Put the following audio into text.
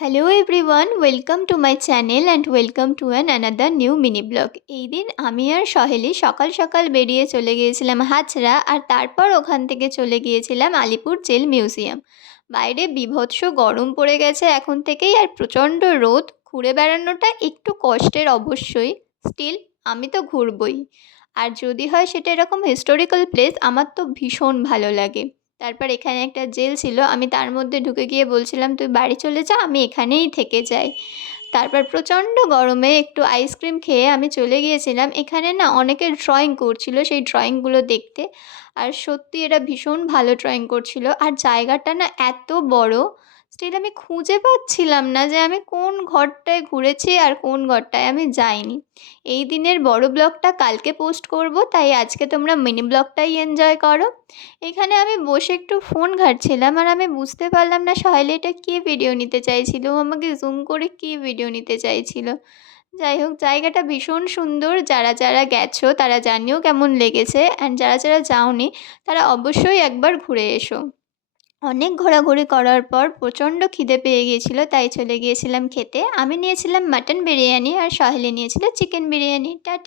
Hello everyone, welcome to my channel and welcome to another new mini blog. এই দিন আমি আর সহেলি সকাল সকাল বেরিয়ে চলে গিয়েছিলাম হাজরা, আর তারপর ওখান থেকে চলে গিয়েছিলাম আলিপুর জেল মিউজিয়াম। বাইরে বীভৎস গরম পড়ে গেছে এখন থেকেই, আর প্রচণ্ড রোদ। ঘুরে বেড়ানোটা একটু কষ্টের অবশ্যই, স্টিল আমি তো ঘুরবই। আর যদি হয় সেটা এরকম হিস্টোরিক্যাল প্লেস, আমার তো ভীষণ ভালো লাগে। তারপর এখানে একটা জেল ছিল, আমি তার মধ্যে ঢুকে গিয়ে বলছিলাম তুই বাড়ি চলে যা, আমি এখানেই থেকে যাই। তারপর প্রচণ্ড গরমে একটু আইসক্রিম খেয়ে আমি চলে গিয়েছিলাম, এখানে না অনেকে ড্রয়িং করছিল সেই ড্রয়িংগুলো দেখতে। আর সত্যি এরা ভীষণ ভালো ড্রয়িং করছিল, আর জায়গাটা না এত বড়, স্টিল আমি খুঁজে পাচ্ছিলাম না যে আমি কোন ঘরটায় ঘুরেছি আর কোন ঘরটায় আমি যাইনি। এই দিনের বড় ব্লগটা কালকে পোস্ট করব, তাই আজকে তোমরা মিনি ব্লগটাই এনজয় করো। এখানে আমি বসে একটু ফোন ঘাঁটছিলাম, আর আমি বুঝতে পারলাম না সহেলি এটা কী ভিডিও নিতে চাইছিল, ও আমাকে জুম করে কী ভিডিও নিতে চাইছিল। যাই হোক, জায়গাটা ভীষণ সুন্দর। যারা যারা গেছো তারা জানিও কেমন লেগেছে, অ্যান্ড যারা যারা যাওনি তারা অবশ্যই একবার ঘুরে এসো। অনেক ঘোরাঘুরি করার পর প্রচণ্ড খিদে পেয়ে গিয়েছিল, তাই চলে গিয়েছিলাম খেতে। আমি নিয়েছিলাম মাটন বিরিয়ানি আর সহেলি নিয়েছিল চিকেন বিরিয়ানি। টাটা।